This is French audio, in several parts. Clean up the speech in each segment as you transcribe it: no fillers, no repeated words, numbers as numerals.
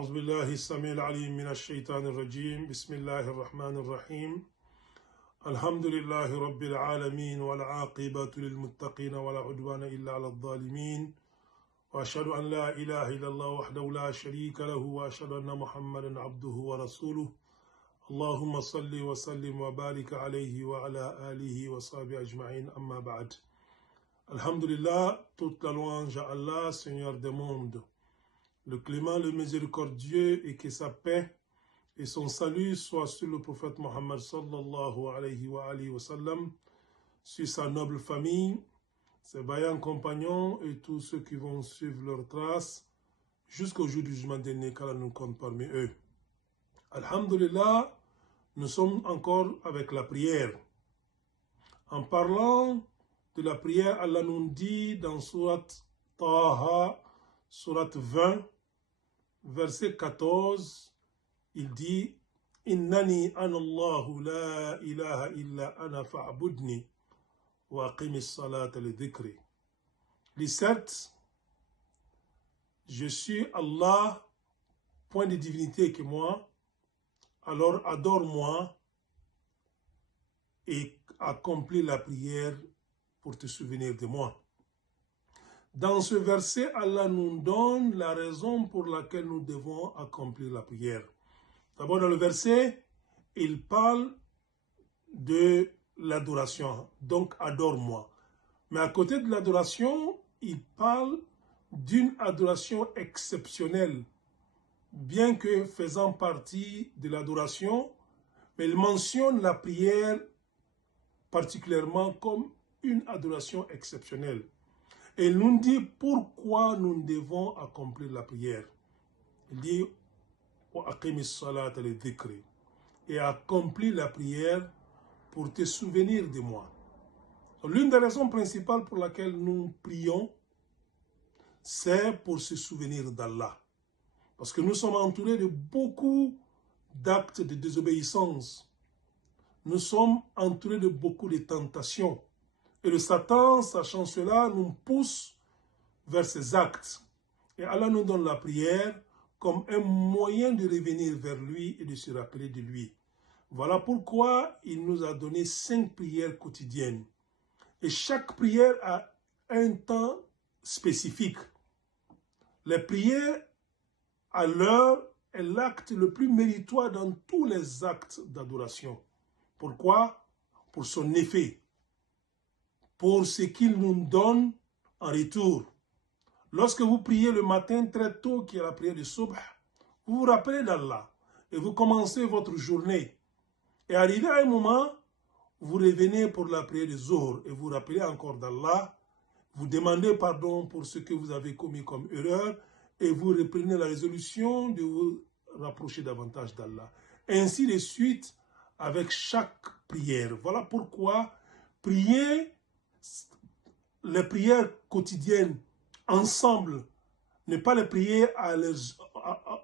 أعوذ بالله السميع العليم من الشيطان الرجيم بسم الله الرحمن الرحيم الحمد لله رب العالمين والعاقبة للمتقين ولا عدوان إلا على الظالمين وأشهد أن لا إله إلا الله وحده لا شريك له وأشهد أن محمدا عبده ورسوله اللهم صل وسلم وبارك عليه وعلى آله وصحبه أجمعين أما بعد. Alhamdulillah, toute la louange à Allah, Seigneur des mondes, le clément, le miséricordieux, et que sa paix et son salut soient sur le prophète Mohammed sallallahu alayhi wa sallam, sur sa noble famille, ses vaillants compagnons et tous ceux qui vont suivre leurs traces jusqu'au jour du jugement dernier, qu'Allah nous compte parmi eux. Alhamdulillah, nous sommes encore avec la prière. En parlant de la prière, Allah nous dit dans Surat Taha, Surat 20, verset 14, il dit « Innani anallahu la ilaha illa ana fa'budni wa aqimis salata li dhikri » « Certes, je suis Allah, point de divinité que moi, alors adore-moi et accomplis la prière pour te souvenir de moi. » Dans ce verset, Allah nous donne la raison pour laquelle nous devons accomplir la prière. D'abord, dans le verset, il parle de l'adoration, donc adore-moi. Mais à côté de l'adoration, il parle d'une adoration exceptionnelle, bien que faisant partie de l'adoration, mais il mentionne la prière particulièrement comme une adoration exceptionnelle. Et il nous dit pourquoi nous devons accomplir la prière. Il dit et accomplir la prière pour te souvenir de moi. L'une des raisons principales pour laquelle nous prions, c'est pour se souvenir d'Allah. Parce que nous sommes entourés de beaucoup d'actes de désobéissance. Nous sommes entourés de beaucoup de tentations. Et le Satan, sachant cela, nous pousse vers ces actes. Et Allah nous donne la prière comme un moyen de revenir vers lui et de se rappeler de lui. Voilà pourquoi il nous a donné 5 prières quotidiennes. Et chaque prière a un temps spécifique. Les prières à l'heure est l'acte le plus méritoire dans tous les actes d'adoration. Pourquoi? Pour son effet, pour ce qu'il nous donne en retour. Lorsque vous priez le matin très tôt, qui est la prière du Subh, vous vous rappelez d'Allah et vous commencez votre journée. Et arrivé à un moment, vous revenez pour la prière du Zuhr et vous vous rappelez encore d'Allah, vous demandez pardon pour ce que vous avez commis comme erreur et vous reprenez la résolution de vous rapprocher davantage d'Allah. Ainsi de suite avec chaque prière. Voilà pourquoi prier les prières quotidiennes ensemble, ne pas les prier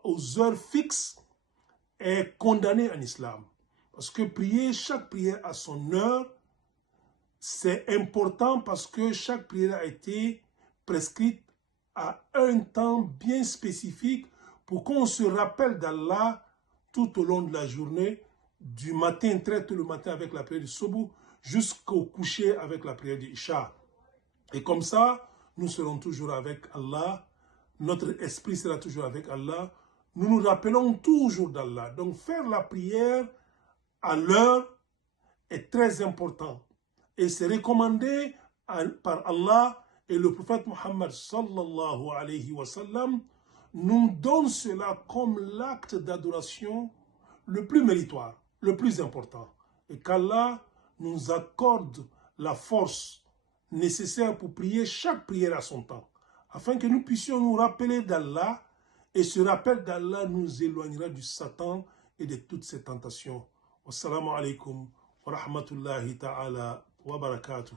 aux heures fixes, est condamné en islam. Parce que prier chaque prière à son heure, c'est important parce que chaque prière a été prescrite à un temps bien spécifique pour qu'on se rappelle d'Allah tout au long de la journée, du matin, très tôt le matin avec la prière du Subh, jusqu'au coucher avec la prière du Isha. Et comme ça, nous serons toujours avec Allah, notre esprit sera toujours avec Allah, nous nous rappelons toujours d'Allah. Donc faire la prière à l'heure est très important. Et c'est recommandé par Allah, et le prophète Mohammed sallallahu alayhi wa sallam nous donne cela comme l'acte d'adoration le plus méritoire, le plus important. Et qu'Allah nous accorde la force nécessaire pour prier chaque prière à son temps, afin que nous puissions nous rappeler d'Allah, et ce rappel d'Allah nous éloignera du Satan et de toutes ses tentations. Wassalamu alaikum wa rahmatullahi ta'ala wa barakatuh.